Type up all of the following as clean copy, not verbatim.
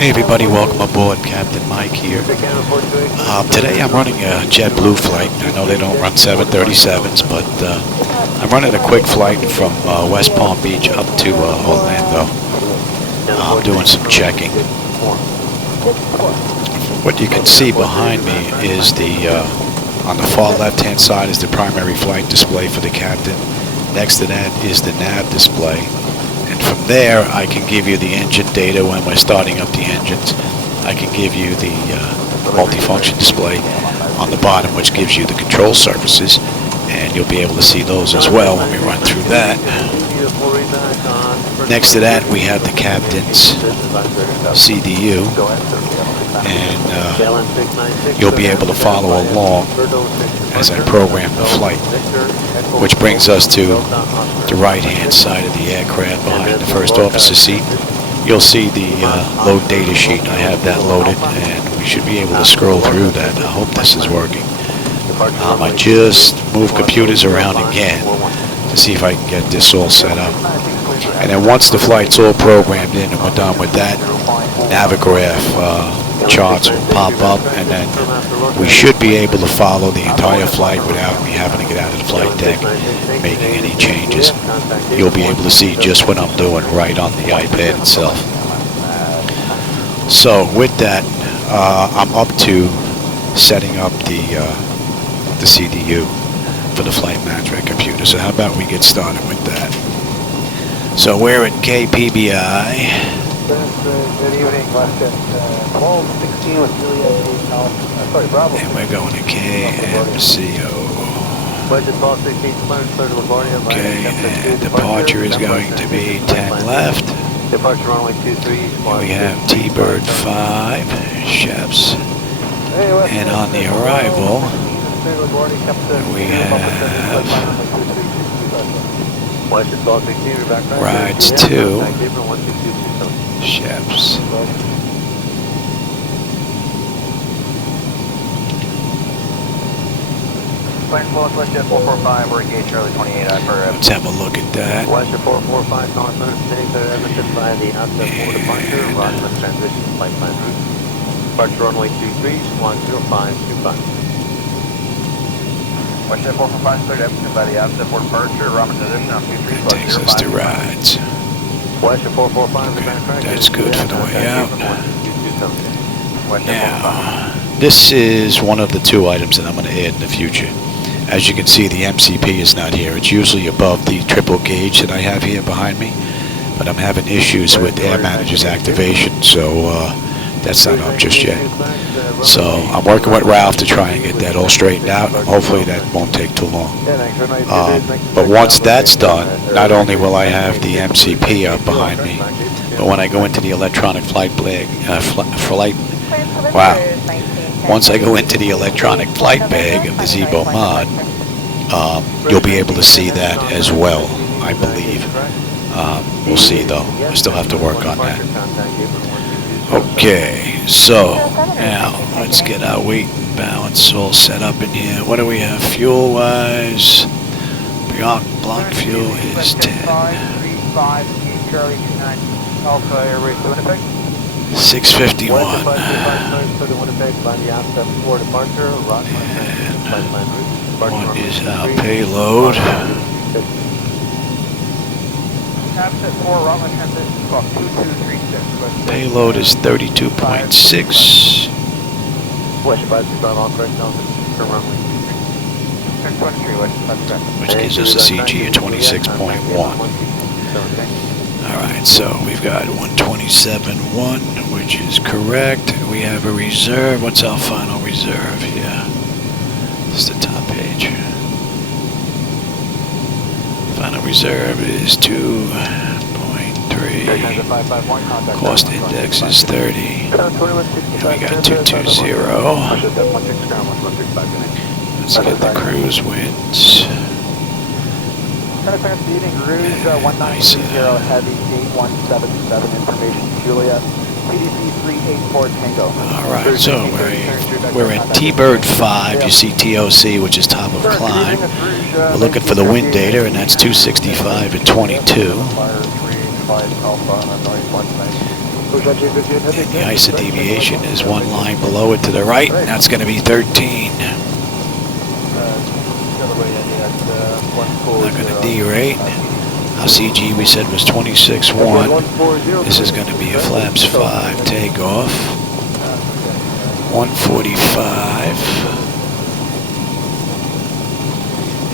Hey everybody, welcome aboard. Captain Mike here. Today I'm running a Jetblue flight. I know they don't run 737s, but I'm running a quick flight from West Palm Beach up to Orlando. I'm doing some checking. What you can see behind me is on the far left-hand side is the primary flight display for the captain. Next to that is the nav display. And from there, I can give you the engine data when we're starting up the engines. I can give you the multifunction display on the bottom, which gives you the control surfaces, and you'll be able to see those as well when we run through that. Next to that, we have the captain's CDU, and you'll be able to follow along as I program the flight, which brings us to the right-hand side of the aircraft behind the first officer seat. You'll see the load data sheet. I have that loaded, and we should be able to scroll through that. I hope this is working. I just moved computers around again to see if I can get this all set up. And then once the flight's all programmed in and we're done with that, Navigraph charts will pop up, and then we should be able to follow the entire flight without me having to get out of the flight deck, making any changes. You'll be able to see just what I'm doing right on the iPad itself. So with that, I'm up to setting up the CDU for the flight management computer. So how about we get started with that? So we're at KPBI. Good evening, question 1216 with Juliet sorry, Bravo. And we're going to KMCO. Okay, and departure is going to be 10 left. Departure runway 23. We have T-Bird 5, chefs. And on the arrival, we have rides 2, chefs. Let's have a look at that. Western 445, calling center, transmitting by the outset for departure, Rockland transition flight plan route. Departure runway 23, 10525. Western 445, cleared Emerson by the outset for departure, Rockland transition on 23. That takes us to rides. Western 445, that's good for the way out. Now, this is one of the 2 items that I'm going to add in the future. As you can see, the MCP is not here. It's usually above the triple gauge that I have here behind me, but I'm having issues with Air Manager's activation, so that's not up just yet. So I'm working with Ralph to try and get that all straightened out. Hopefully that won't take too long. But once that's done, not only will I have the MCP up behind me, but when I go into the electronic flight bag, once I go into the electronic flight bag of the Zebo mod, you'll be able to see that as well, I believe. We'll see though. I still have to work on that. Okay, so now let's get our weight and balance all set up in here. What do we have fuel wise? Block fuel is 10. 651. And what is our payload? Payload is 32.6. Which gives us a CG of 26.1. Alright, so we've got 127.1, which is correct. We have a reserve. What's our final reserve here? It's the top page. Final reserve is 2.3. Cost index is 30. And we got 220. Let's get the cruise winds. Nice. Heavy 8177 information Juliet. PDC 384 Tango. Alright, so we're at T-Bird 5. You see TOC, which is top of climb. We're looking for the wind data, and that's 265 at 22. And the ISA deviation is one line below it to the right, and that's going to be 13. Not going to derate. Our CG we said was 26.1. This is going to be a flaps 5 takeoff. 145.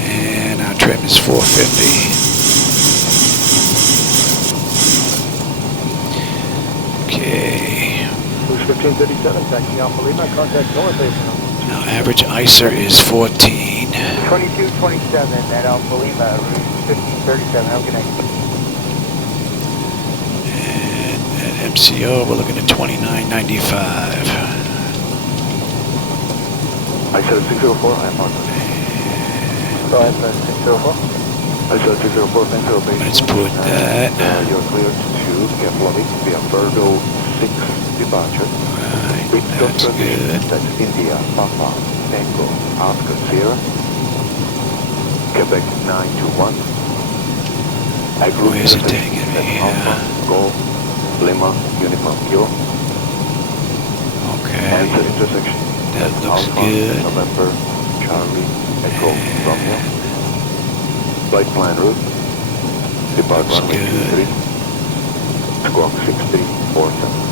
And our trim is 450. Okay. 1537, taxi Alpha Lima, contact North Base. Now average ISER is 14. 2227 at Alpha Lima, route 1537, have a good night. And at MCO we're looking at 29.95. ISO 604, I apologize. Go ahead, 604. ISO 604, Pencil Base. Let's put that. You're cleared to get Lobby via Virgo 6 departure. Right, that's good. That's India, Papa, Tango, Oscar, Sierra. Quebec 921. Where's it taking me here? Alpha, Golf, Lima, Uniform Kilo. Okay, Answer intersection. that looks Alpha, good. November, Charlie, Echo, Romeo. Flight plan route. Depart Looks runway good. 23. Squawk 6347.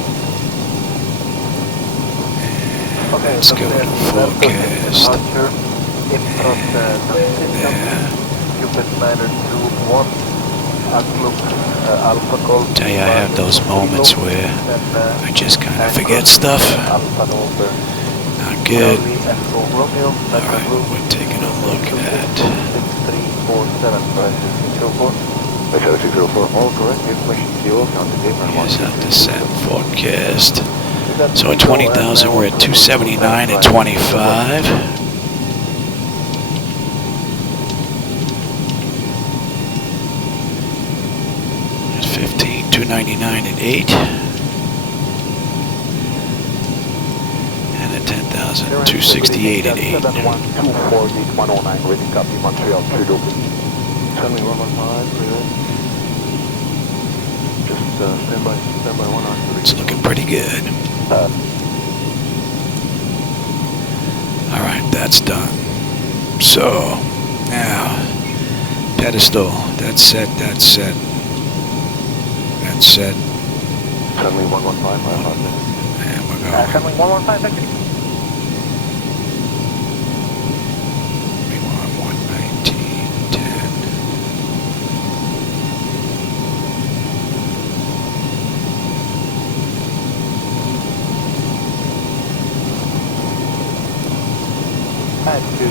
Let's go to forecast. There. Tell you, I have those moments where I just kind of forget stuff. Not good. Alright, we're taking a look at... Here's our descent forecast. So at 20,000 we're at 279 and 25. At 15, 299 and 8. And at 10,000, 268 and 8. 109, ready, copy, Montreal, Trudeau. Tell me 115, just stand by 1 on 3. It's looking pretty good. Alright, that's done. So, now, pedestal, that's set, that's set. That's set. Suddenly 115, And we're going. Suddenly 115, thank you. We want 119.10.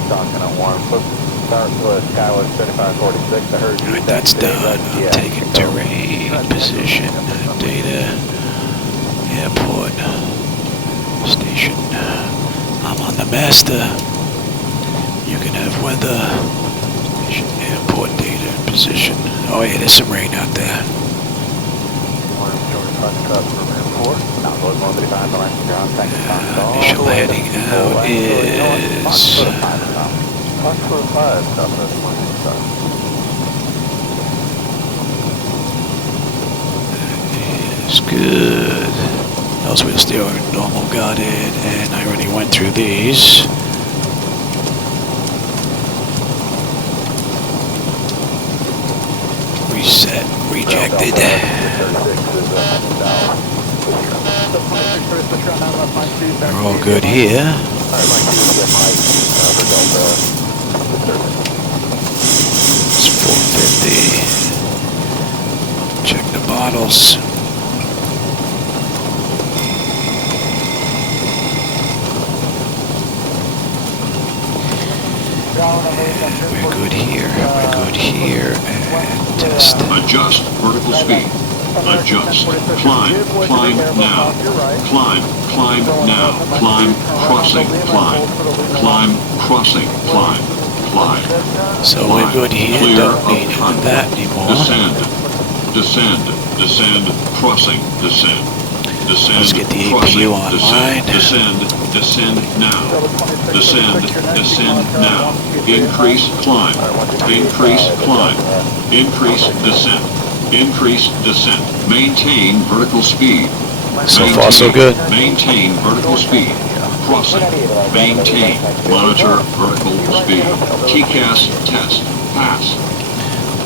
Talking on one, Southwest Skywest 7546. I heard you. Alright, that's done. I'm taking terrain, position, data, airport, station. I'm on the master. You can have weather, station, airport, data, position. Oh yeah, there's some rain out there. Initial heading out is... Is good. Those wheels still are normal guarded, and I already went through these. Reset, rejected. We're all good here. It's 450. Check the bottles. We're good here. We're good here. And test. Adjust vertical speed. Adjust. Climb. Climb now. Climb. Climb now. Climb. Crossing. Climb. Climb. Crossing. Climb. Climb. So we're good here. Clear Don't need of contour. that anymore. Descend. Descend. Descend. Crossing. Descend. Descend. Let's get the crossing, APU online. Descend. Descend. Descend now. Descend. Descend now. Increase. Climb. Increase. Climb. Increase. Descent. Increase descent. Maintain vertical speed. So far, so good. Maintain vertical speed. Crossing. Maintain. Monitor vertical speed. TCAS test. Pass.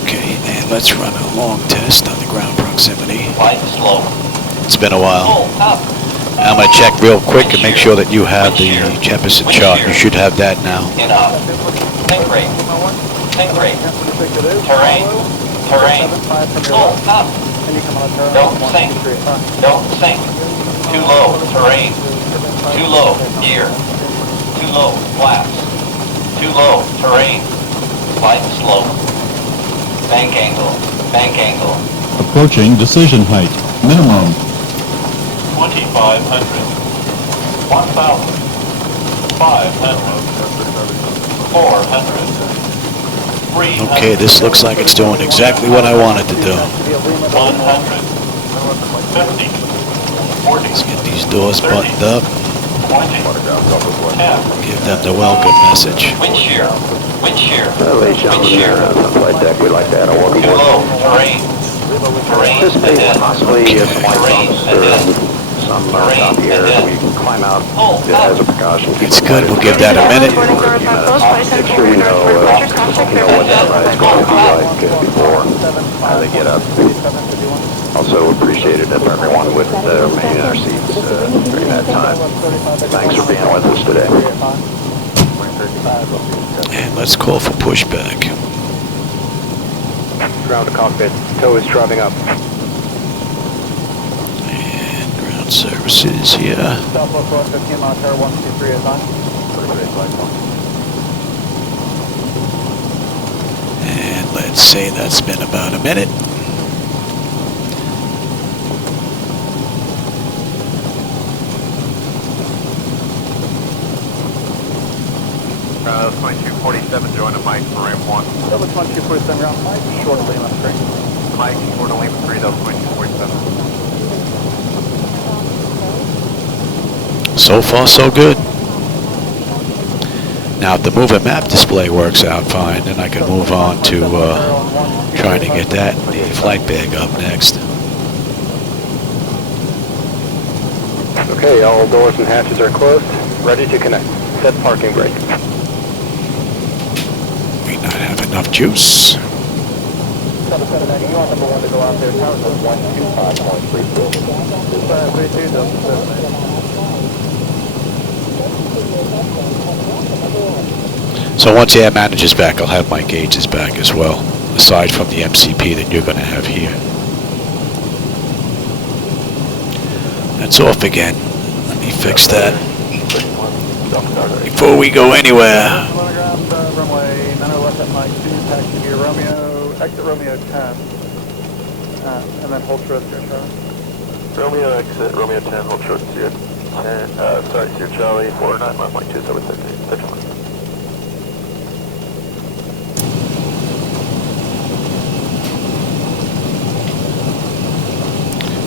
Okay, and let's run a long test on the ground proximity. Flight slow. It's been a while. Pull up. I'm going to check real quick and make sure that you have the Jefferson chart. You should have that now. In up. Sink rate. Sink rate. Terrain. Terrain. Pull up. Don't sink. Don't sink. Too low. Terrain. Too low. Gear. Too low. Flaps. Too low. Terrain. Flight slow. Bank angle. Bank angle. Approaching decision height. Minimum. 2,500. 1,000. 500. 400. 300. Okay, this looks like it's doing exactly what I wanted to do. 100. 50. 40. Let's get these doors buttoned up. 20. 10. Give them the welcome message. Wind shear. Wind shear. Ladies and Wind shear. gentlemen, on the flight deck, we'd like to add a welcome Too board. low. Terrain. Terrain Anticipate ahead. possibly some white Terrain bumps ahead. or some top here. We can climb out as a precaution. It's good. We'll give that a minute. Make sure you know what that ride's going to be like before they get up. Also appreciate it if everyone would remain in their seats during that time. Thanks for being with us today. And let's call for pushback. Ground to cockpit. Tow is driving up. And ground services here. Southwest 115 monitor 123 And let's say that's been about a minute. Flight 247, join a Mike for ramp 1. That was 1247 ground Mike, short of Lima 3. Mike, short of Lima 3, that was flight 247. So far, so good. Now, if the moving map display works out fine, then I can move on to trying to get that the flight bag up next. Okay, all doors and hatches are closed. Ready to connect. Set parking brake. We not have enough juice. 779, you want number 1 to go out there, tower code 125.32. 32, 779. So once Air Manager's back, I'll have my gauges back as well, aside from the MCP that you're going to have here. That's off again. Let me fix that before we go anywhere. Runway 90 left at Mike 2, taxi via Romeo, exit Romeo 10, and then hold short here, Charlie. Romeo exit, Romeo 10, hold short, Sierra 10, sorry, Sierra Charlie, 49, left Mike 2, 750.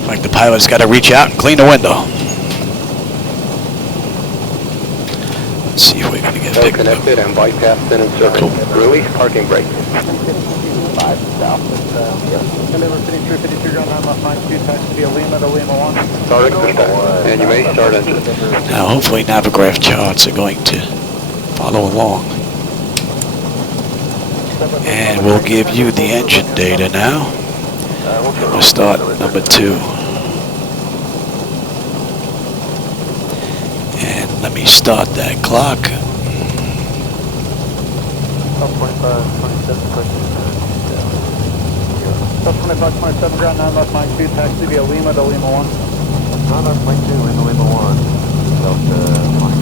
Like the pilot's got to reach out and clean the window. Let's see if we're going to get picked up. Connected and bypassed in and serving. Release parking brake. 5 south, and then we're sitting through 52 ground 9 left Mike 2, taxi via Lima to Lima 1. Start exit, and you may start engine. Now hopefully Navigraph charts are going to follow along. And we'll give you the engine data now. And we'll start number 2. And let me start that clock. 2527 ground 9 left Mike 2, taxi via Lima to Lima 1. 9 left Mike 2, Lima 1. Delta Mach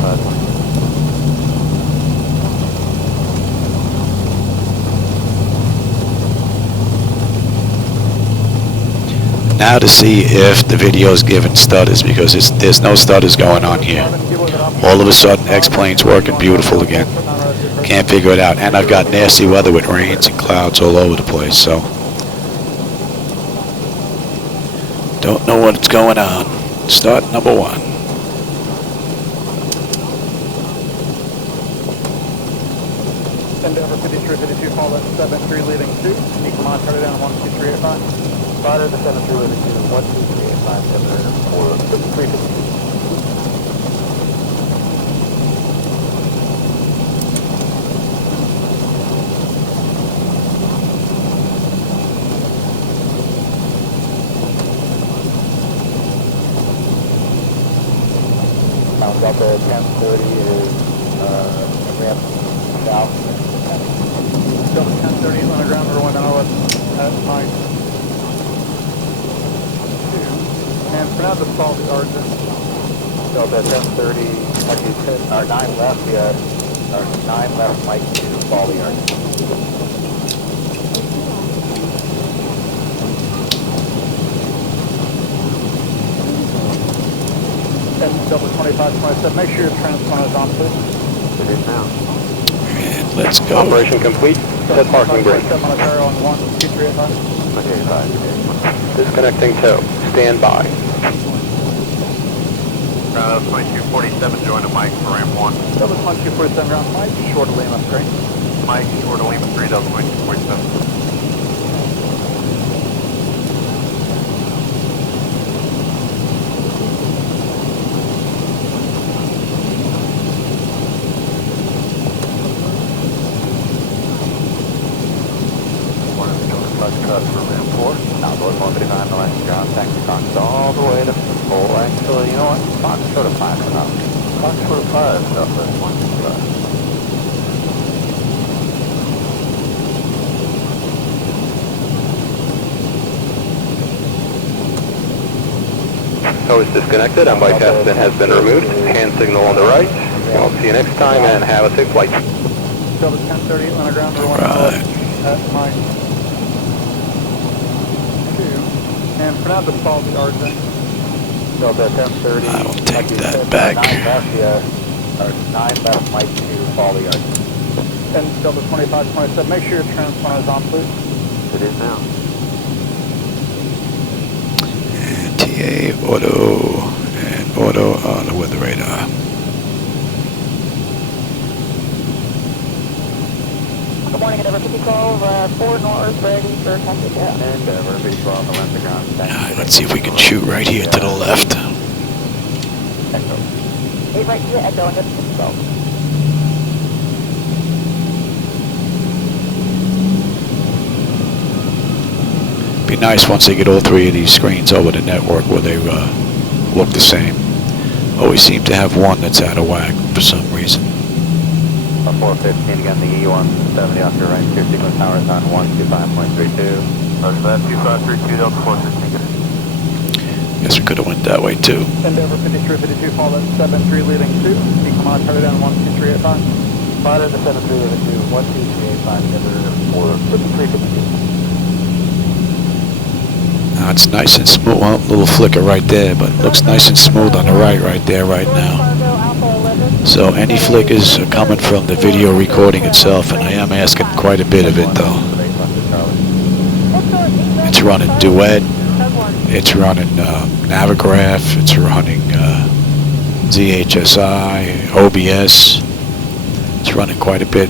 5. Now to see if the video is giving stutters, because there's no stutters going on here. All of a sudden, X-plane's working beautiful again. Can't figure it out. And I've got nasty weather with rains and clouds all over the place, so don't know what's going on. Start number 1. Endeavor 5352, fall at 73 leading 2. Equal mile, turn it down 12385. Spider to 73 leading 2, 12385, 704. Delta 1030 is ramp south. Delta 1030 on the ground, runway 911 at Mike 2. And for now, just follow the origin. Delta 1030, actually 9 left, yeah, or 9 left, Mike 2, follow the origin. And Delta 2527, make sure your transponder is on, please. It is now. And let's go. Operation complete. Set parking brake. I'm on a tower on 12385. Okay, 5. Disconnecting tow. Stand by. 2247, join to Mike for ramp 1. Delta 2247 ground, Mike, short of Lima 3. Mike, short of Lima 3, Delta 2247. Trust for ramp 4. Now go to 139, the last ground, taxi Fox all the way to full. Actually, you know what? Fox short of 5 for now. Fox short of 5, stuff that's 125. Tow is disconnected and bypass bin has been removed. Hand signal on the right. We'll see you next time and have a safe flight. Delta 1030 on the ground, runway Right. at Mike 2. And for now, just follow the origin. Delta 1030. I will take that back. 9 left, yeah. Or 9 left, Mike 2, follow the arc. And Delta 2527, make sure your transponder is on, please. It is now. And TA auto and auto on the weather radar. Good morning, Endeavor 5012, 4 north, ready for traffic out. Endeavor 5012, the left ground. Let's see if we can shoot right here to the left. Echo. 8 right to the Echo, Endeavor 5012. Be nice once they get all three of these screens over the network where they look the same. Always seem to have one that's out of whack for some reason. 415 again, the E170 off your right, your sequence power is on 125.32. Roger that, 2532, Delta 415. Guess we could have went that way too. Endeavor 5352, follow that 73 leading 2. You come on, turn it down 12385. Follow the 73 leading 2, 12385, Endeavor 5352. Now it's nice and smooth. Well, little flicker right there, but looks nice and smooth on the right there, right now. So any flickers are coming from the video recording itself, and I am asking quite a bit of it though. It's running Duet, it's running Navigraph, it's running ZHSI, OBS. It's running quite a bit.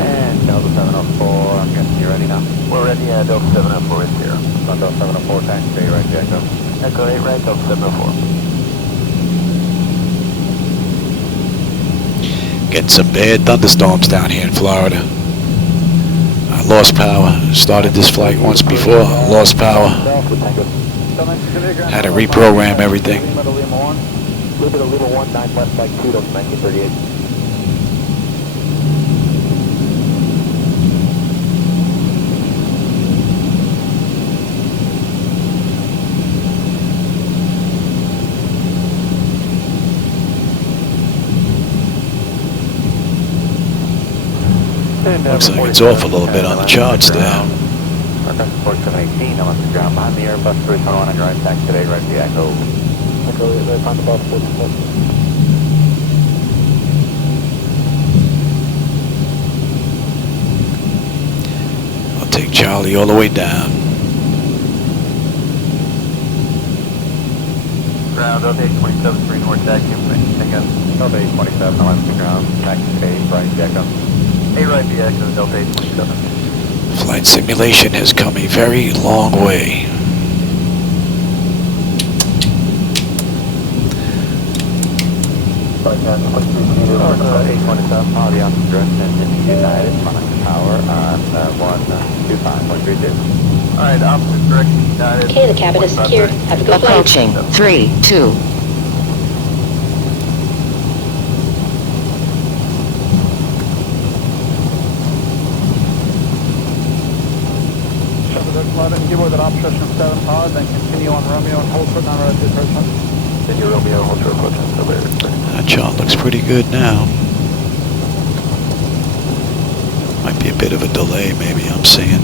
And Delta 704, I'm guessing you're ready now? We're ready, yeah, Delta 704 is here. On Delta 704, taxi, right, Echo. Echo 8 right, Delta 704. Getting some bad thunderstorms down here in Florida. I lost power. Started this flight once before, lost power. Had to reprogram everything. Little bit of Lima 1, 9 left, Mike 2, Delta 1938. Looks like it's off a little bit on the charts there. Aircraft 4718, I'm on the ground behind the Airbus 321 on your right, taxi today, right to the Echo. Echo, right on the bus, I'll take Charlie all the way down. Ground, Delta 827, 3 north, taxi, again. Delta 827, I'm on the ground, taxi today, right to the Echo. 8 right, the Echo, Delta 827. Flight simulation has come a very long way. 827, the opposite direction in United, Monaco Tower on 125.32. Alright, opposite direction United. Okay, the cabin is secured. Have a good flight. Approaching 3-2. Give away that obstruction of 7 pod, then continue on Romeo and hold for non-road to approach 1. Continue Romeo, hold for approach until there. That chart looks pretty good now. Might be a bit of a delay, maybe I'm seeing.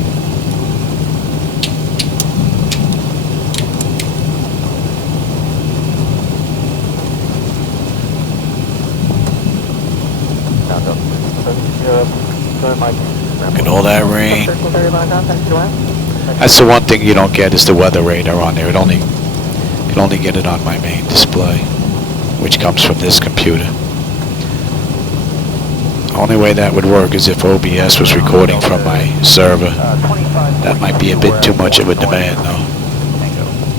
Look at all that rain. That's the one thing you don't get is the weather radar on there. You can only get it on my main display, which comes from this computer. The only way that would work is if OBS was recording from my server. That might be a bit too much of a demand, though.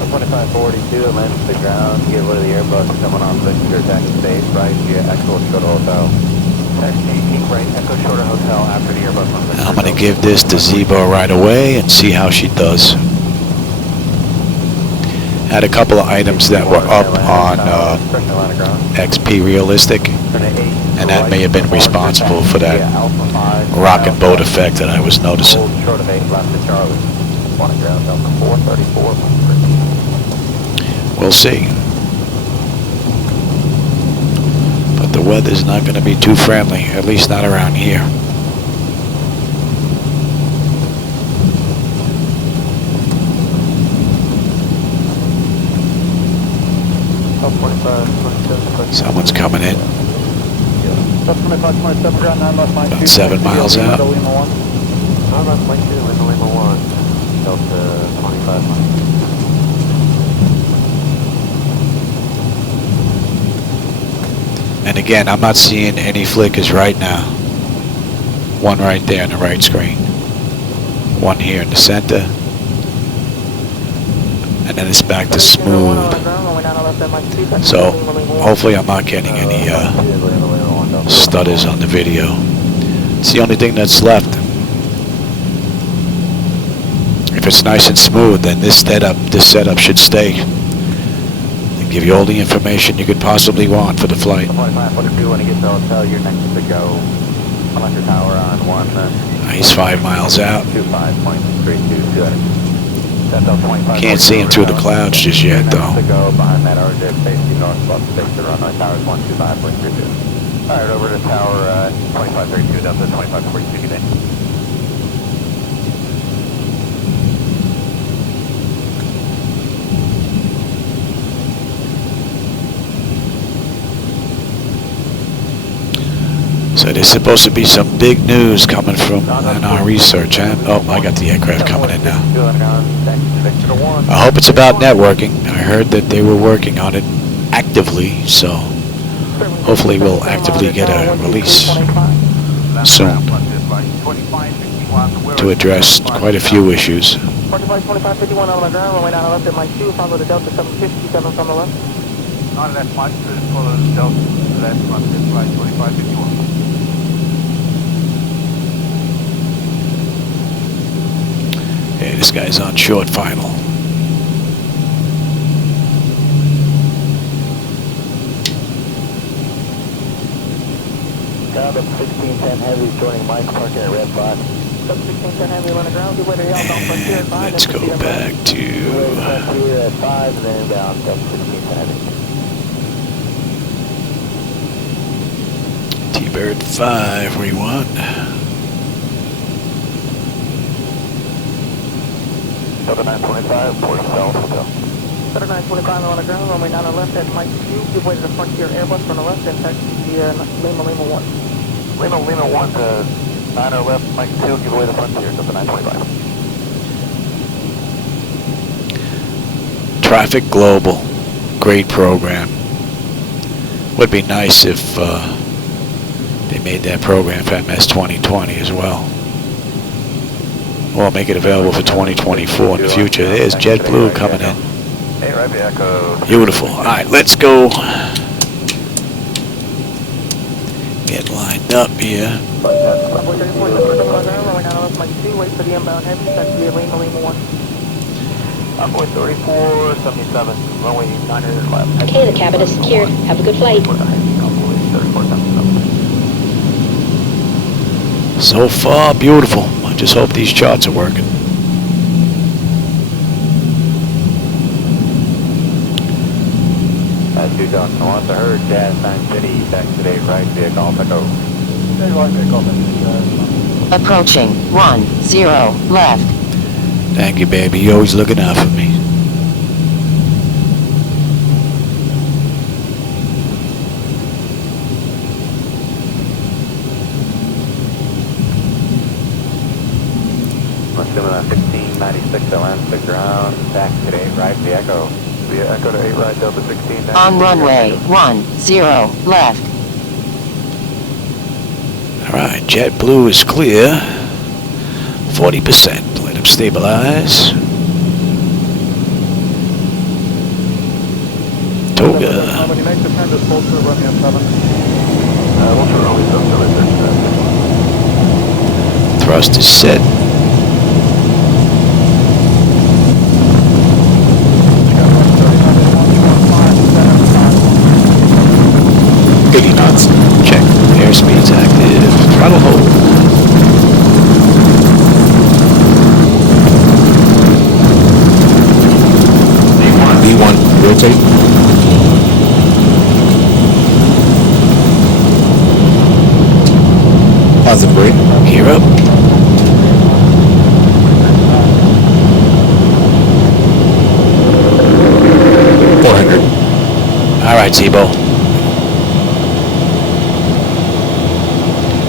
2542, land to the ground, get rid of the Airbus coming on Victor, taxi space, right, via Echo Shorter Hotel. Taxi, right, Echo Shorter Hotel after the Airbus on Victor. I'm going to give this to Zebo right away and see how she does. Had a couple of items that were up on XP Realistic, and that may have been responsible for that rock and boat effect that I was noticing. We'll see. But the weather's not going to be too friendly, at least not around here. Someone's coming in. About 7 miles out. And again, I'm not seeing any flickers right now. One right there in the right screen. One here in the center. And then it's back to smooth. So hopefully I'm not getting any stutters on the video. It's the only thing that's left. If it's nice and smooth, then this setup should stay and give you all the information you could possibly want for the flight. He's 5 miles out. Can't see him through the clouds just yet, though. Alright, over to tower 2532, down to 2542 today. So there's supposed to be some big news coming from our research, huh? Oh, I got the aircraft coming in now. I hope it's about networking. I heard that they were working on it actively, so hopefully we'll actively get a release soon to address quite a few issues. 2551 on the ground, runway 9 left at Mike 2, follow the Delta 757 from the left. Not left Mike 2, follow the Delta left on this flight 2551. Yeah, this guy's on short final. Up 1610 Heavy joining Mike, parking at red box. Up 1610 Heavy on the ground, give way to Yellow Frontier at 5. Let's go back to Frontier at 5 and then inbound up 1610 Heavy. T-Bird 5 we want. Delta 925, port south, hotel. Delta 925 on the ground, runway 9 left at Mike 2, give way to the Frontier Airbus from the left and taxi via Lima 1. Lima 1 to 9 left, Mike 2, give away the Frontier, Delta 925. Traffic Global, great program. Would be nice if they made that program for MS 2020 as well. Or make it available for 2024 in the future. There's JetBlue coming in. Beautiful. All right, let's go Get lined up here. Runway 34, runway 9 left, Mike 2, wait for the inbound heavy, taxi via Lima, Lima 1. Runway 34, 77, runway 9 left. Okay, the cabin is secured. Have a good flight. So far, beautiful. I just hope these charts are working. That's 2 North, I heard Jazz Time City, taxi today, right vehicle, Echo. Approaching 10 left. Thank you, baby. You're always looking out for me. Assuming on 1696, I'll land the ground, taxi today, right the Echo. Via Echo to 8 right Delta 16. On runway 10 left. All right, Jetblue is clear. 40%. Let him stabilize. Toga. When you make the turn, just hold through Romeo 7. Thrust is set. Knots. Check. Airspeed's active. Throttle hold. V1, rotate. Positive brake. Gear up. All right, Zebo.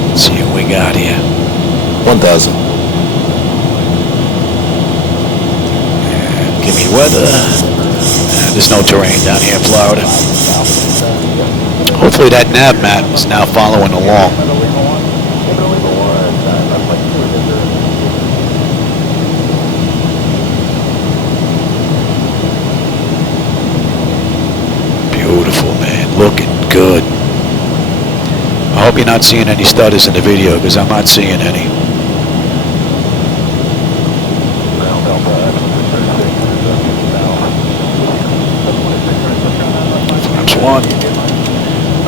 Let's see what we got here. 1,000. And give me weather. There's no terrain down here in Florida. Hopefully that nav map is now following along. Beautiful, man. Looking good. I hope you're not seeing any stutters in the video, because I'm not seeing any. Flaps 1.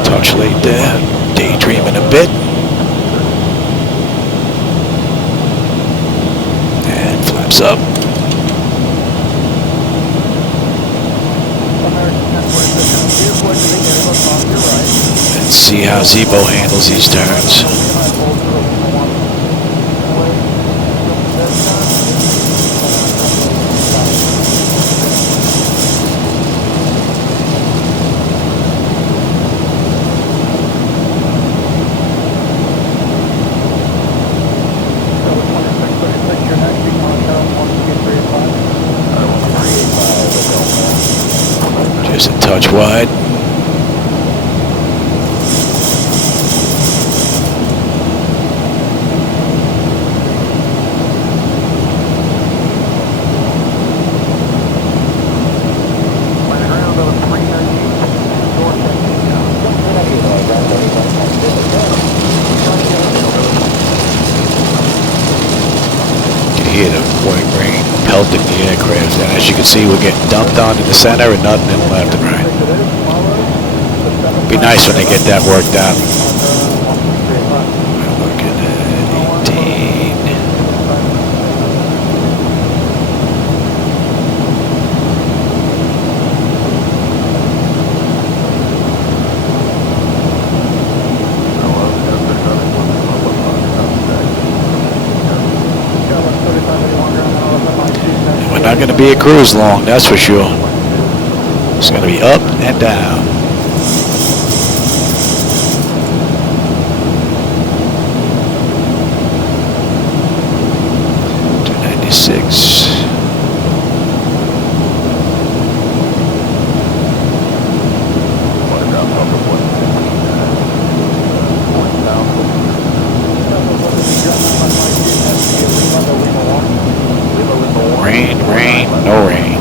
Touch late there. Daydreaming a bit. And flaps up. Let's see how Zebo handles these turns. Just a touch wide. Hear the white rain pelting the aircraft, and as you can see, we're getting dumped on in the center and nothing in the left and right. Be nice when they get that worked out. We're looking at 18. We're not going to be a cruise long, that's for sure. It's going to be up and down. Rain, rain, no rain.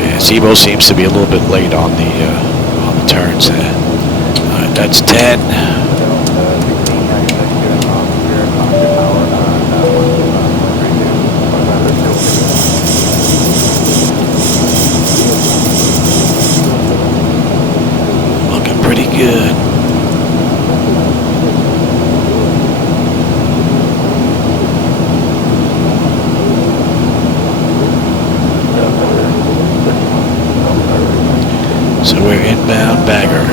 Yeah, Zebo seems to be a little bit late on the turns there. All right, that's 10. Looking pretty good. So we're inbound Bagger.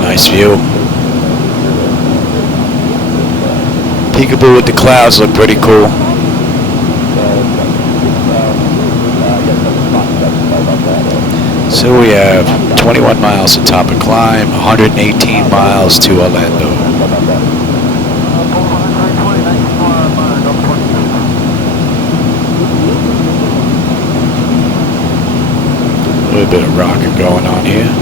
Nice view. Peekaboo with the clouds look pretty cool. So we have 21 miles to top of climb, 118 miles to Orlando. A little bit of rocket going on here.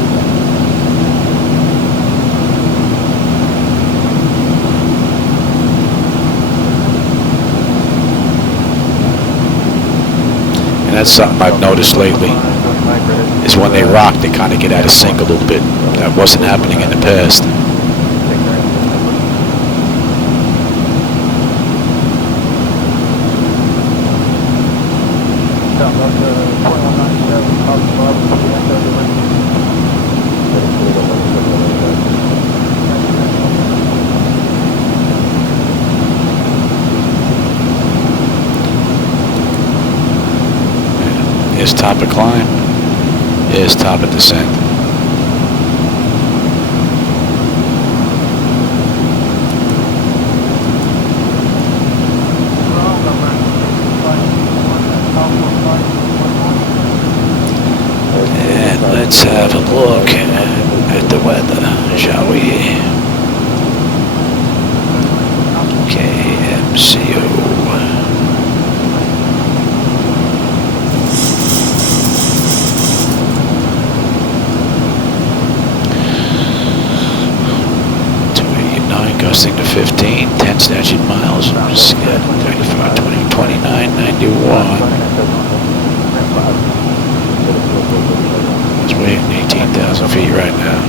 That's something I've noticed lately, is when they rock, they kind of get out of sync a little bit. That wasn't happening in the past. Is top of climb, is top of descent. And let's have a look at the weather, shall we? KMCO. Gusting to 15, 10 statute miles, 35, 20, 29, 91. It's weighing 18,000 feet right now.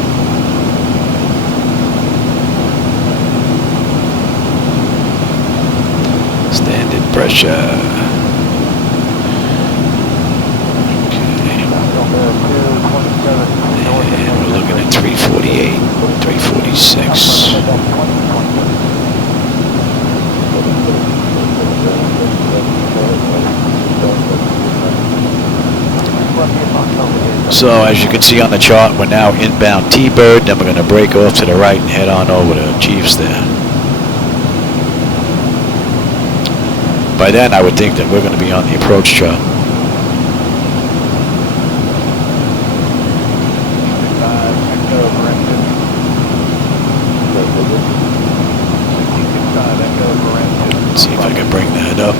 Standard pressure. Okay. And we're looking at 348, 346. So as you can see on the chart, we're now inbound T-Bird, then we're going to break off to the right and head on over to Chiefs there. By then I would think that we're going to be on the approach chart. Let's see if I can bring that up.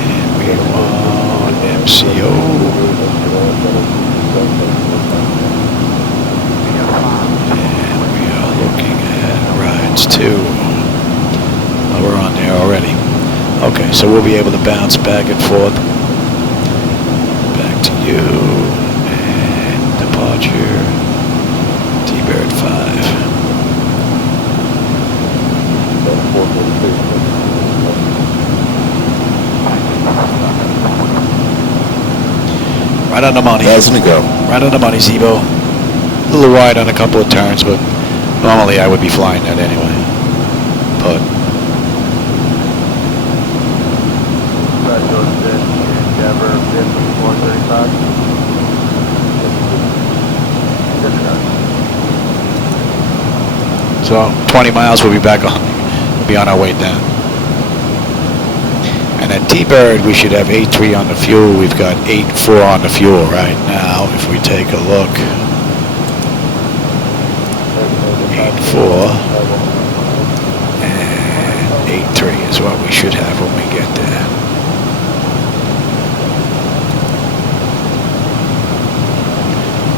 And we are on MCO. And we are looking at rides 2. Oh, we're on there already. Okay, so we'll be able to bounce back and forth. Back to you. And departure. T-Bird 5. Right on the money. How's it go? Right on the money, Zebo. A little wide on a couple of turns, but normally I would be flying that anyway. But Endeavor 5435. So 20 miles, we'll be back on. We'll be on our way down. And at T-Bird, we should have 8.3 on the fuel. We've got 8.4 on the fuel right now. If we take a look, 8.4 and 8.3 is what we should have when we get there.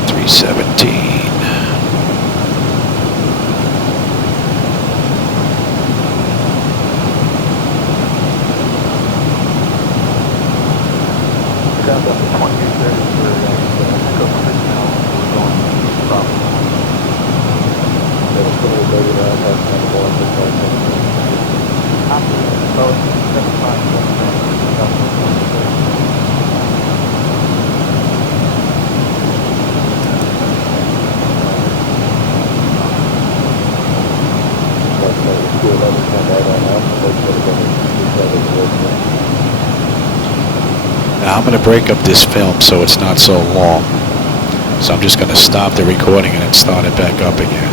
$3.17. Now I'm going to break up this film so it's not so long. So I'm just going to stop the recording and then start it back up again.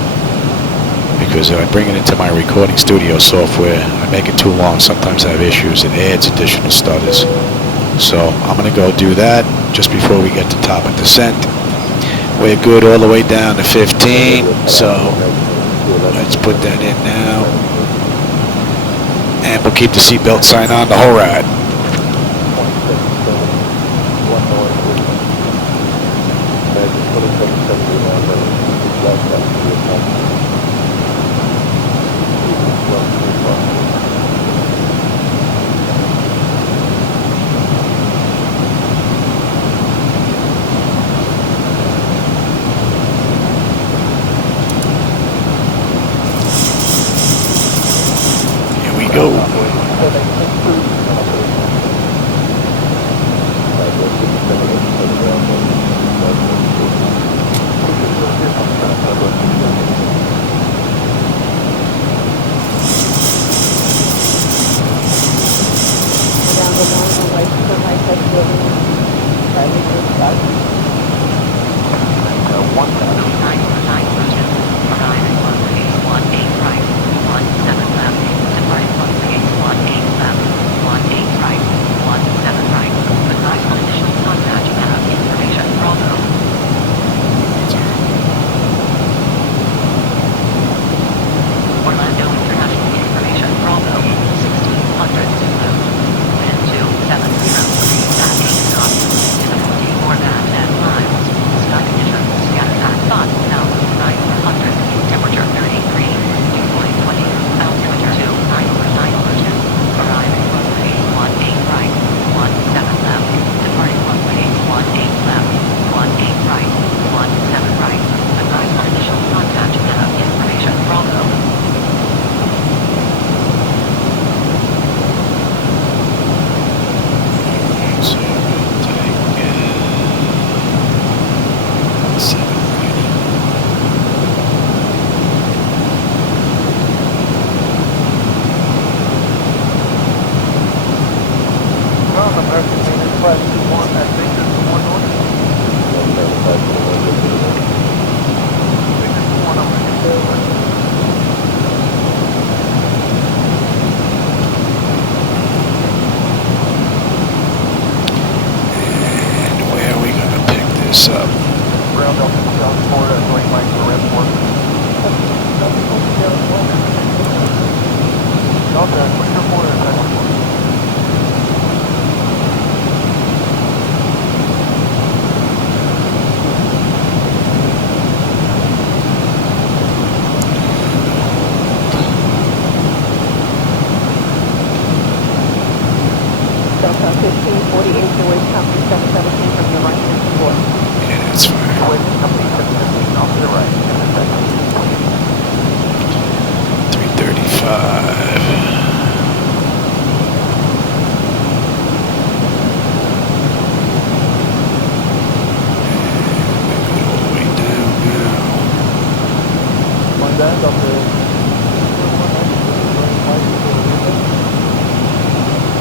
Because if I bring it into my recording studio software, I make it too long. Sometimes I have issues. It adds additional stutters. So I'm going to go do that just before we get to top of descent. We're good all the way down to 15. So let's put that in now. And we'll keep the seatbelt sign on the whole ride. Here we go.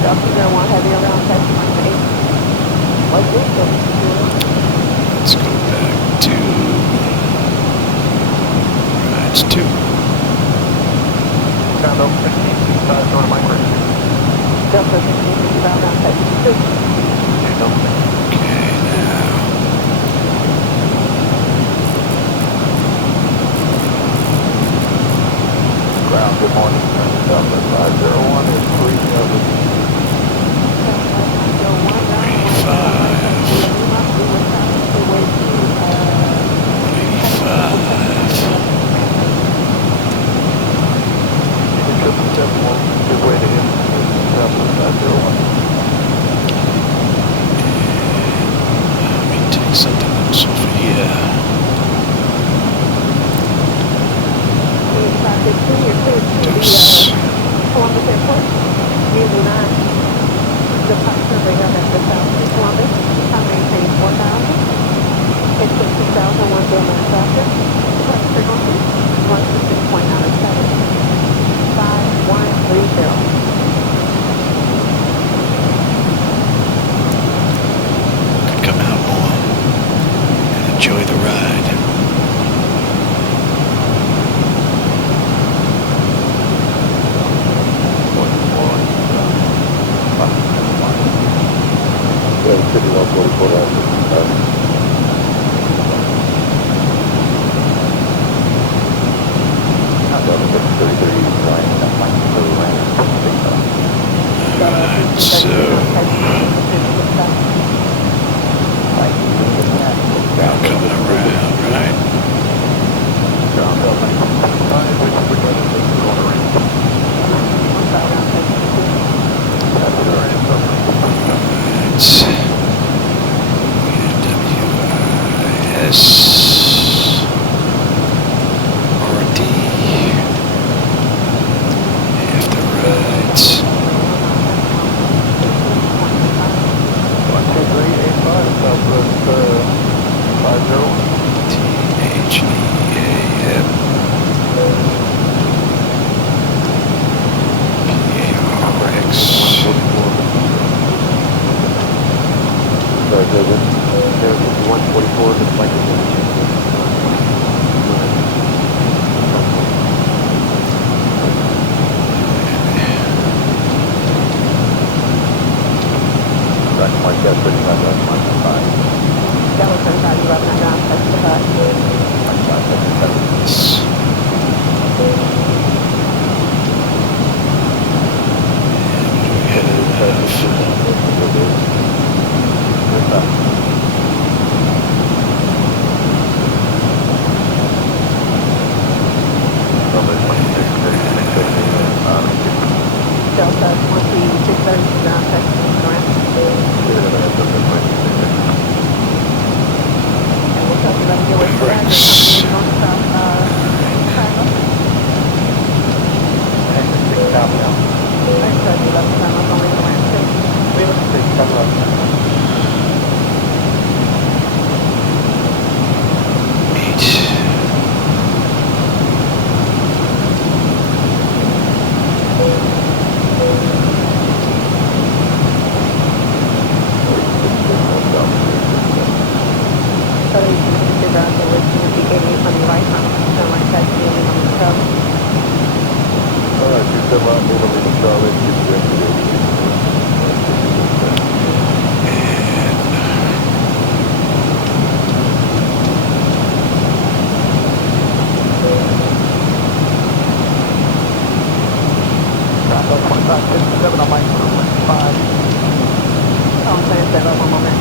Delta 01 heavy around taxi Mike 8. Let's go back to rides 2. Ground over 15, going to Mike Ridge. Delta 15 around taxi 2. Okay, now. Ground, good morning. Delta 501 is 3 Something else over here. Deuce. Columbus Airport, Unit 9. The park survey of the South Columbus, primary page 4,000. Exit 2001 Billman traffic. Park frequency 166.97. 5130. Could come out more and enjoy the ride. City 144. Alright, so now coming around, right? WIS RD after rides. 12385 Southwest 50. THEAM PARX. Sorry, David. 144, looks like it's Mike, that's 35, that's Mike 5. That was 35, you left that down, that's the bus. Mike 5, that's 7. Delta 2630 down, taxi around. And we'll tell you about the way Rex. So you can figure out the list of the 88 on the right hand, so like that's the only one to cover. Alright, you said well, I'm able to Charlotte, you on Mike 5. Oh, I'm saying that one moment.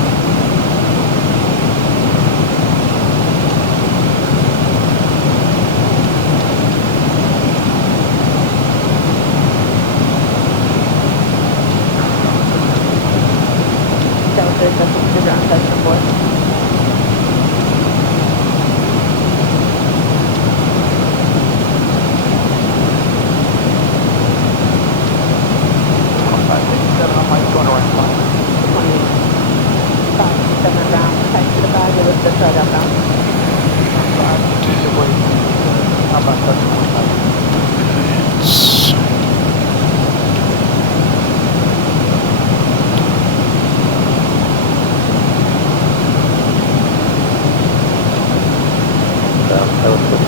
Hands.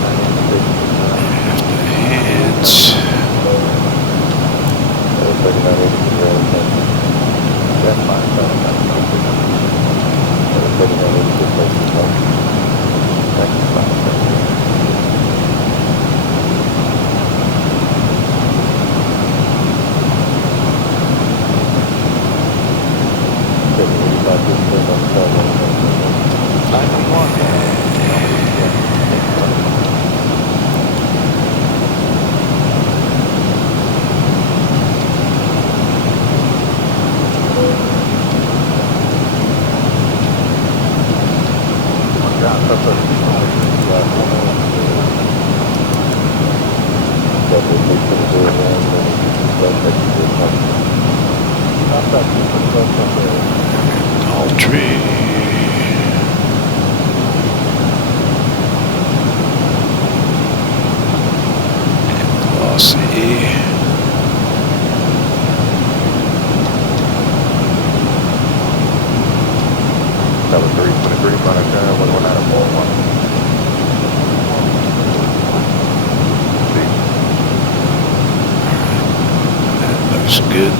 Good.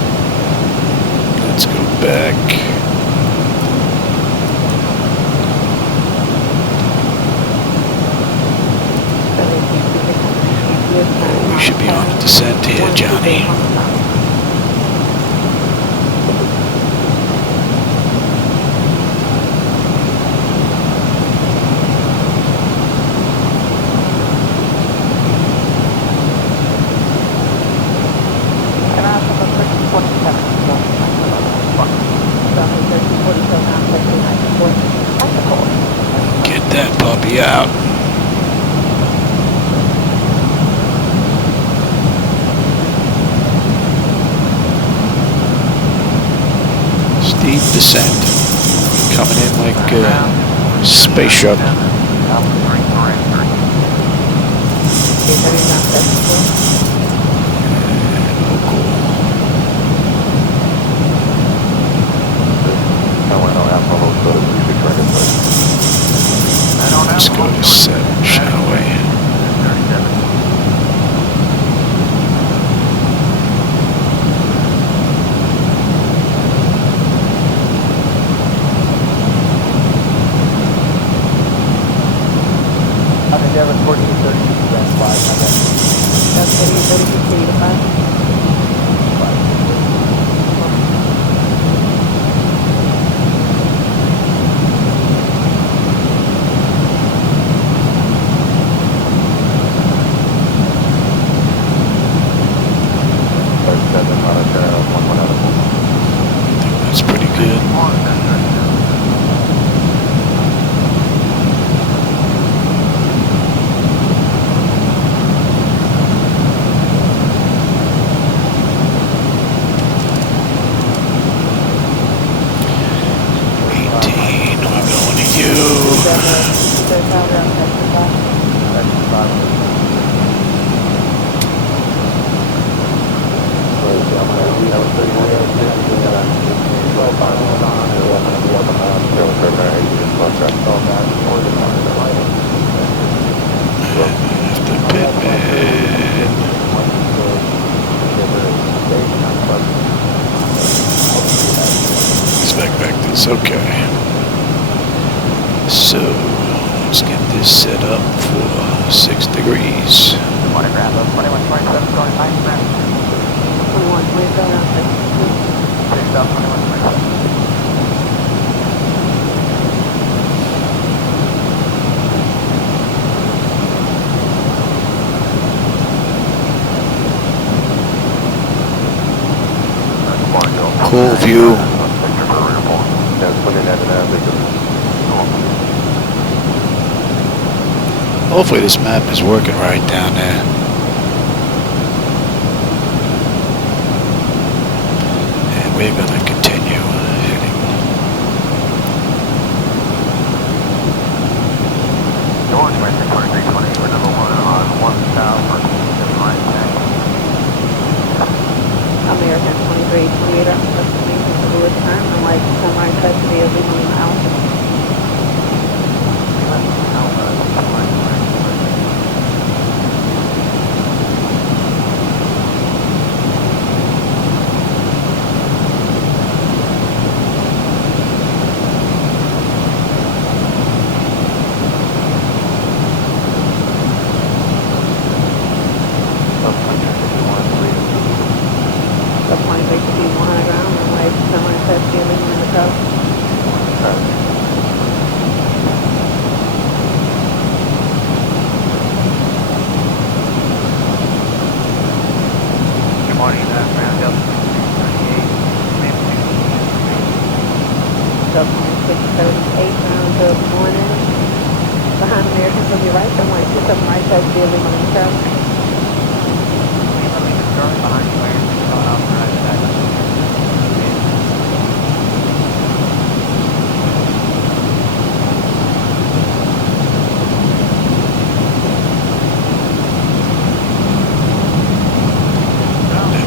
Let's go back. Oh, we should be on a descent here, Johnny. Get that puppy out. Steep descent. Coming in like a space shuttle. Let's go to 7, shall we? That's pretty good. It's okay. So let's get this set up for 6 degrees. Cool view. Hopefully this map is working right down there. And we're going to continue heading. George, Metric 2320, we're number 1 on 1000. American 2328, I'm estimating the Lewis time, and like sunrise custody of the Alpha. Net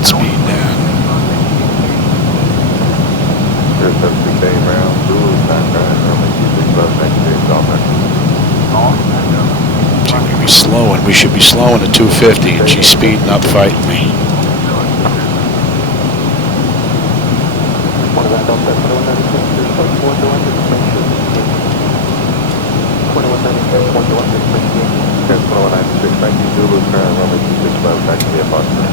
speed down. Here's 76 Bay round, Zulu, background, runway 26 left, next to Dolphin. She should be slowing at 250, and she's speeding up, fighting me. Here's 2196, thank you, Zulu, current runway 26 left, back to the apartment.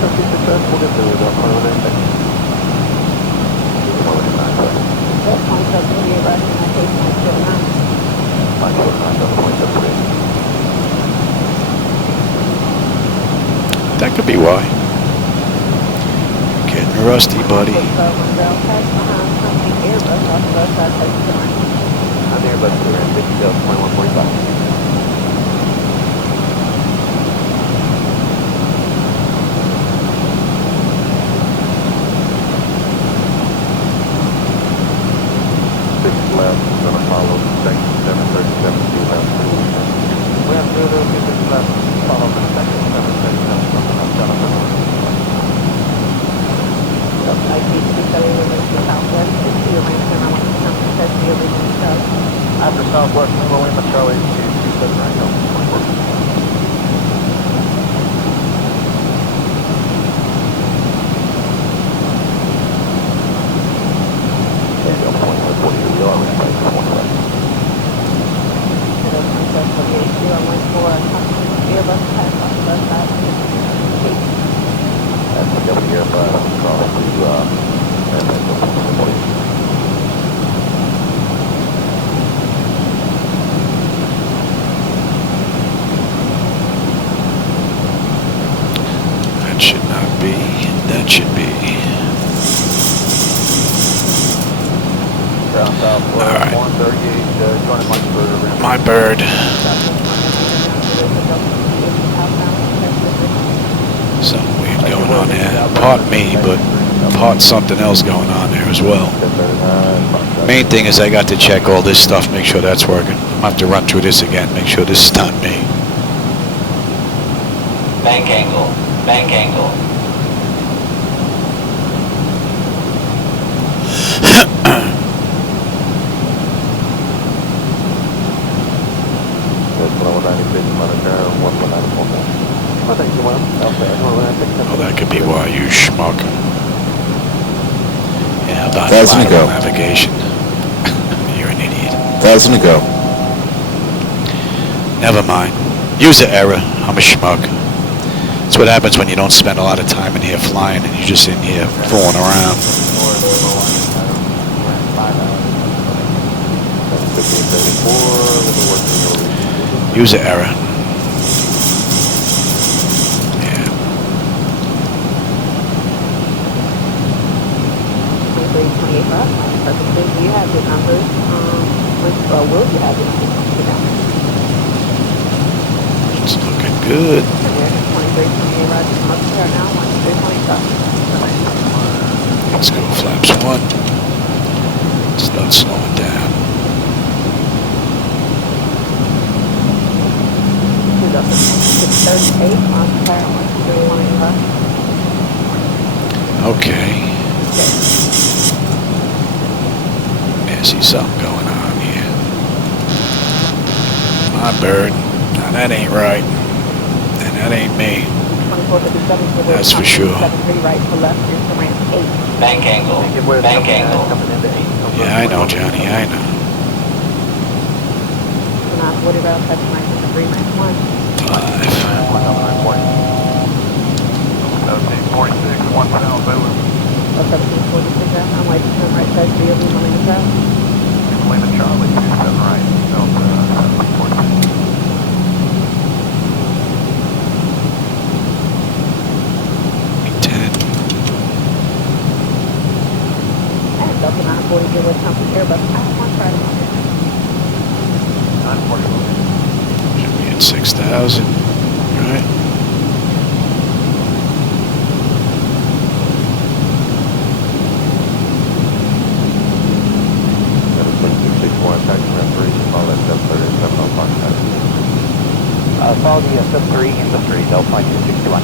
We'll get through with 2196. That could be why. Getting rusty, buddy. I'm here, but we're in 2145. Left, gonna follow the section 737 2 left. We have 2 left, follow the section 737 After Southwest, Lima Charlie 227 right now. That should not be. That should be. All right. My bird. Something weird going on there. Part me, but part something else going on there as well. Main thing is I got to check all this stuff, make sure that's working. I'm gonna have to run through this again, make sure this is not me. Bank angle. Bank angle. Oh, that could be why, you schmuck. Yeah, about 1,000 to go. navigation. You're an idiot. 1,000 to go. Never mind. Use the error. I'm a schmuck. That's what happens when you don't spend a lot of time in here flying and you're just in here fooling around. Use the error. Yeah. Do you have your numbers? Will you have your numbers? It's looking good. Let's go flaps 1. Start slowing down. Okay. Yeah, I see something going on here. My bird. Now that ain't right. And that ain't me. That's for sure. Bank angle. Bank angle. Yeah, I know, Johnny. I know. 5. Should be at 6,000. 1,000, right? Follow the sub-3 into 3, Delta 261.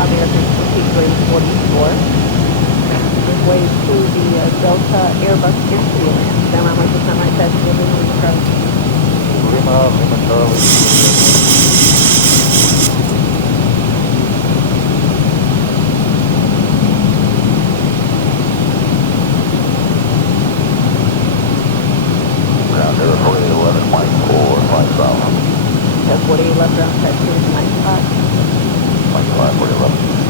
American 2344. Way to the Delta Airbus entry land. Then I'm like, I said, we'll be moving across. Lima Charlie. Ground there, 4811, Mike 4, Mike South. That's 4811 ground type 295. Mike 5, 4811.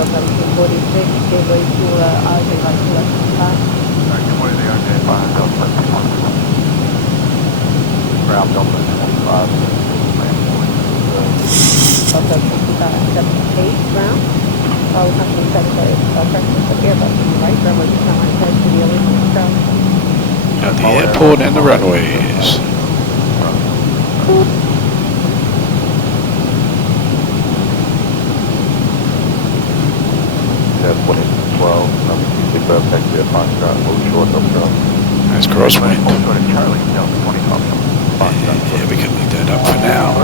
Delta 46, gateway to RJ by 215. Gateway to the RJ5, Delta 21. Ground Delta 25. Delta 78 ground. Follow company secretary, preference of Airbus, right, runway 29 head to the illegal control. At the airport and the runways. That's 2012, number 26 up, taxi at Foxtrot, move short up short. Nice crosswind. Short of Charlie, Delta 20 up. Yeah, we can leave that up for now.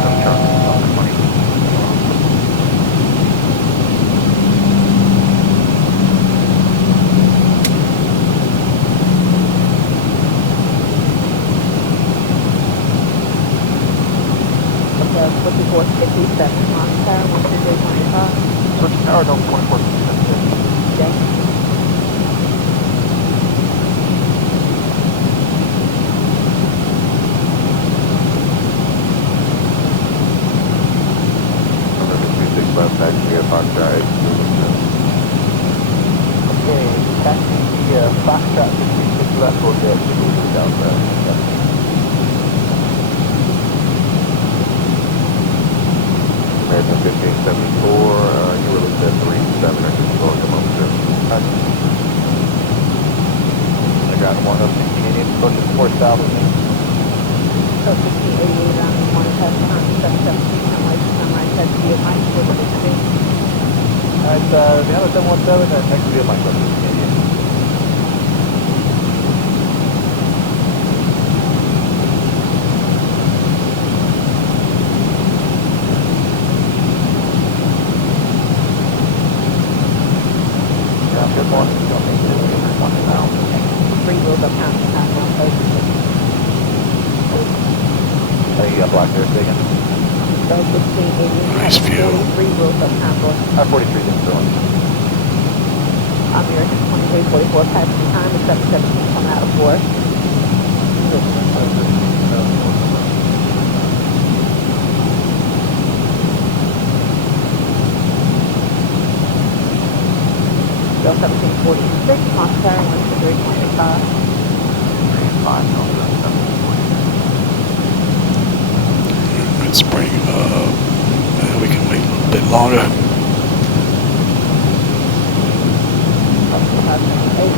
Delta 2457, Montana, 125. Switch power, Delta 24. Yes. Number 26 left, taxi at Foxtrot. Okay, taxi the Foxtrot 56 left, we'll get Delta. American 1574, you were looking at 37, or just going to Munster. I got one up 1688, approaching 4,000. So 1688 on 1 test on 717, sunrise test via Mike, we're going to be. Alright, the other 717, next via Mike, 1688. Good morning. You don't need to do one now. Three wheels up counting time now, please. Hey, you got black there, again? So 1688. Nice view. Three wheels up convoy. R43 is going. American 2344, passenger time is 717, coming out of war. Delta 1746, Montana, 12325. Let's bring up. We can wait a little bit longer. 8,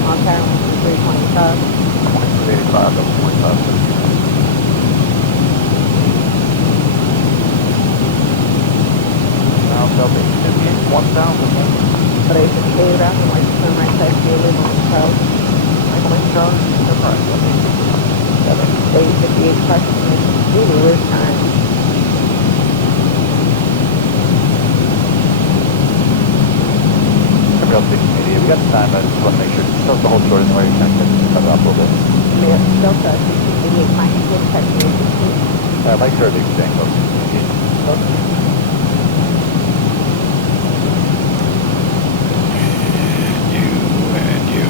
Montana, 12325. 85, Delta 25. Now, Delta 58, 1,000. But I should be around the white sunrise test via Lima Control. Michael Strong, surprise. 58 approximately. Zulu is time. Delta 1688, we got the time, but just want to make sure, tell us the whole story, where you kind of cut it off a little bit. Yeah, Delta 1688, Mike, with test via 16. Mike Sir, big thing, And you.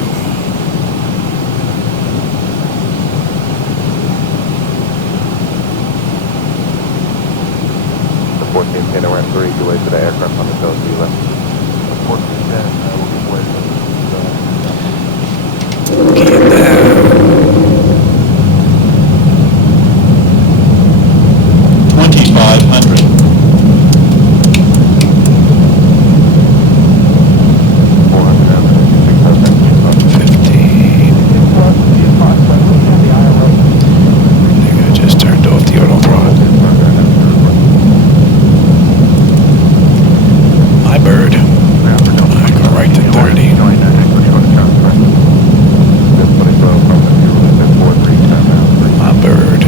The 14th, we're at 3. your way to the aircraft on the coast, you left. Get down. 2,500. 15. I think I just turned off the auto throttle. My bird. I go right to 30. My bird.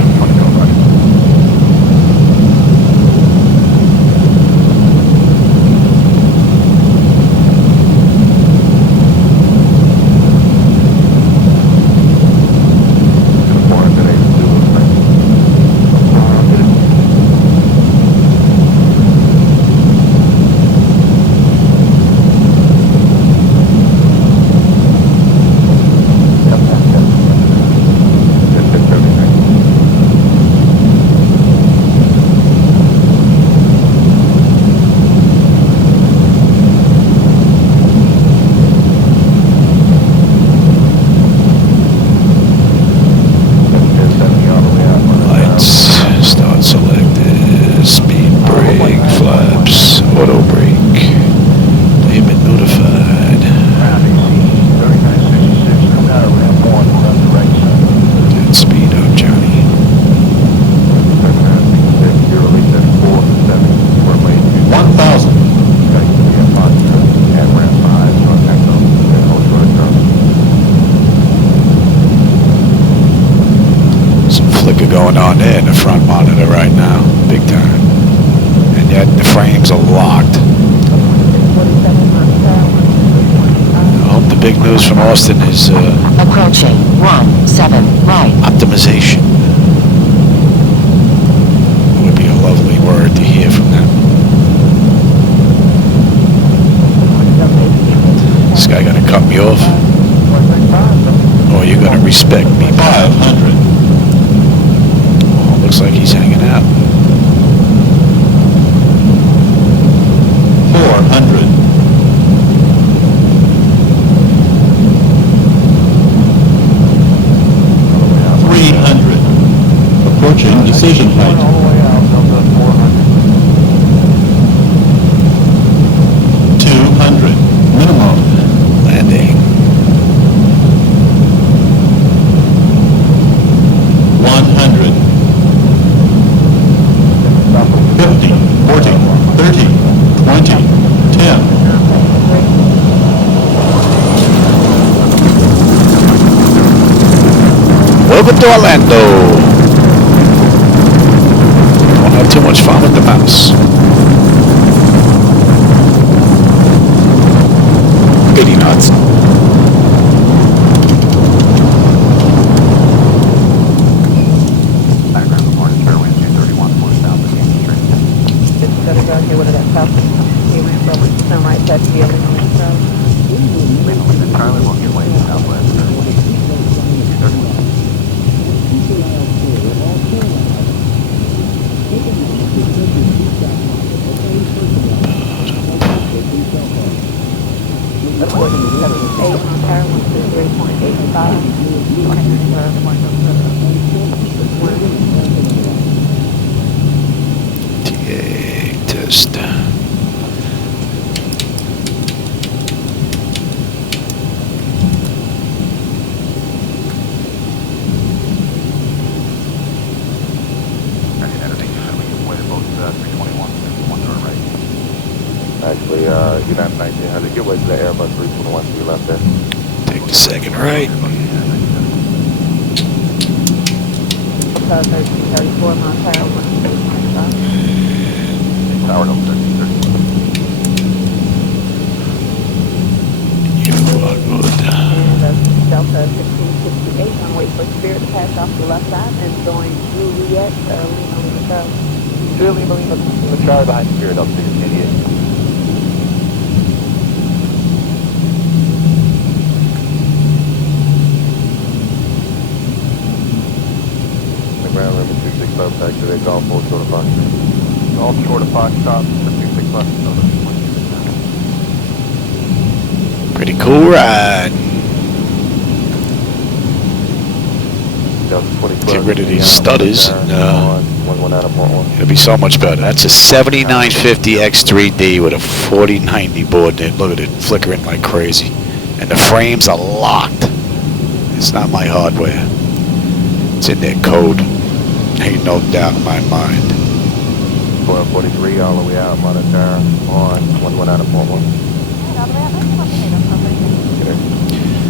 Start selected, speed brake, flaps, auto brake, they've been notified. And speed up, Johnny. 1,000. Some flicker going on there in the front monitor right now, big time. And yet the frames are locked. I hope the big news from Austin is Approaching 17 right. optimization. It would be a lovely word to hear from them. This guy gonna cut me off? Or you gonna respect me? 500. Oh, looks like he's hanging out. 400. 300. Approaching decision height. 200. Minimum. Landing. 100. 50, 40, 30, 20, 10. Welcome to Orlando. Don't have too much fun with the mouse. 80 knots. TA test. Actually, United 19 had to get way to the Airbus 321 to your left there. Take the second right. 1334 mile per hour, 125. Tower no 1334. You are good. And Delta 1668 on wait for Spirit to pass off the left side and going Juliet, Lima South. Julie, Lima, the Charlie behind Spirit up 688. Ground limit 265 back to the Golf 4 short of Fox. Golf short of Foxtrot for 26 bucks. Pretty cool ride. Get rid of these stutters and it'll be so much better. That's a 7950 X3D with a 4090 board there. Look at it flickering like crazy. And the frames are locked. It's not my hardware. It's in their code. Ain't no doubt in my mind. 1243 all the way out, monitor on 11 out of 41.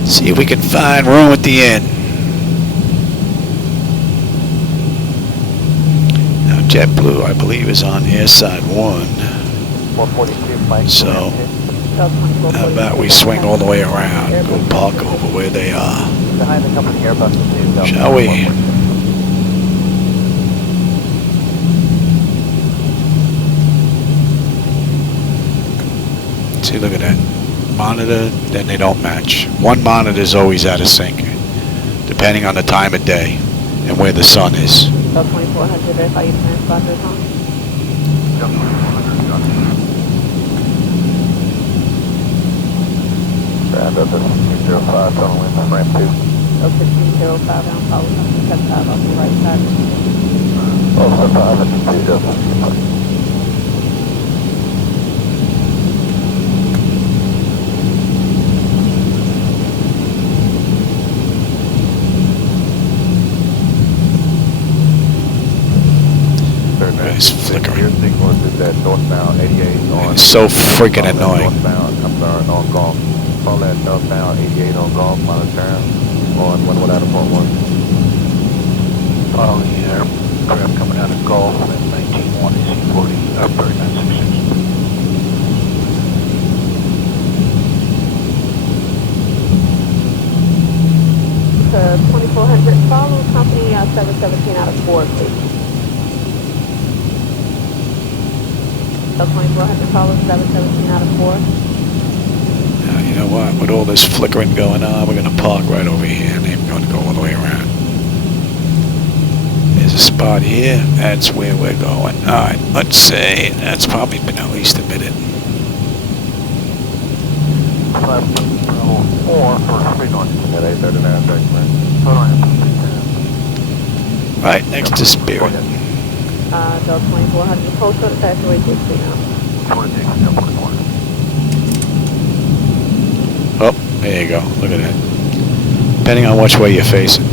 See if we can find room at the end. Now JetBlue, I believe, is on airside 1. So how about we swing all the way around, go park over where they are. Shall we? See, look at that. Monitor, then they don't match. One monitor is always out of sync, depending on the time of day and where the sun is. 2400, verify your transponders on. Round up at 1605, tunnel in from ramp 2. 1605, down, follow something, 75 off the right side. Also 5 at 2, Delta. It's flickering. Your sequence is at northbound 88 on. It's so freaking annoying. Northbound, I'm sorry, on golf. Call that northbound 88 on golf, monitor on 11 out of 41. Follow the aircraft coming out of golf at 19-1 AC-40, 3966. 2400, follow company 717 out of 4, please. 2400, follow 717 out of 4. Now, you know what? With all this flickering going on, we're going to park right over here and then going to go all the way around. There's a spot here. That's where we're going. All right, let's say that's probably been at least a minute. 4 for 3 north at 839, Jackson. Right next to Spirit. Delta 2400, post road taxiway 60 now. Oh, there you go. Look at that. Depending on which way you're facing.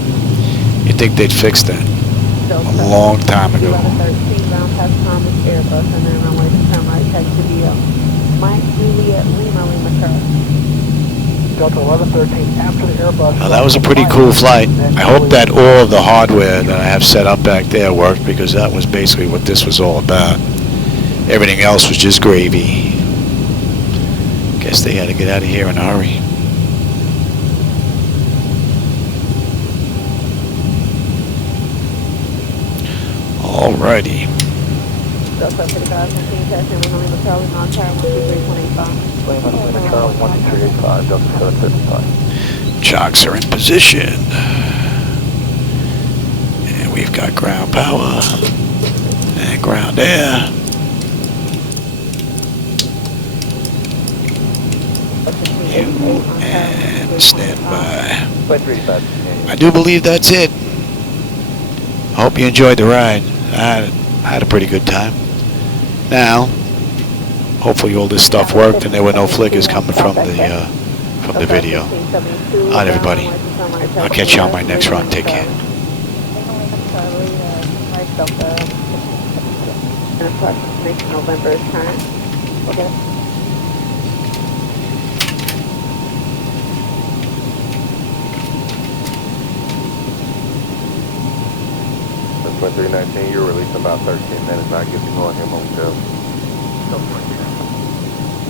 You'd think they'd fix that a long time ago. 1113, round past Thomas Airbus, and then runway to turn right, taxi to Mike Juliet Lima, Lima Charlie. Delta 1113 after the Airbus. Now that was a pretty cool flight. I hope that all of the hardware that I have set up back there worked, because that was basically what this was all about. Everything else was just gravy. Guess they had to get out of here in a hurry. Alrighty. Delta for the guys, continue taxi, and Lima Charlie, non-tower 123.85. Lima Charlie 12385, Delta 755. Chocks are in position. And we've got ground power and ground air. And stand by. I do believe that's it. I hope you enjoyed the ride. I had a pretty good time. Now, hopefully all this stuff worked and there were no flickers coming from the video. All right, everybody. I'll catch you on my next run. Take care. November's time. Okay. That's 2319, you're released in about 13 minutes. I'll get you going here momentarily.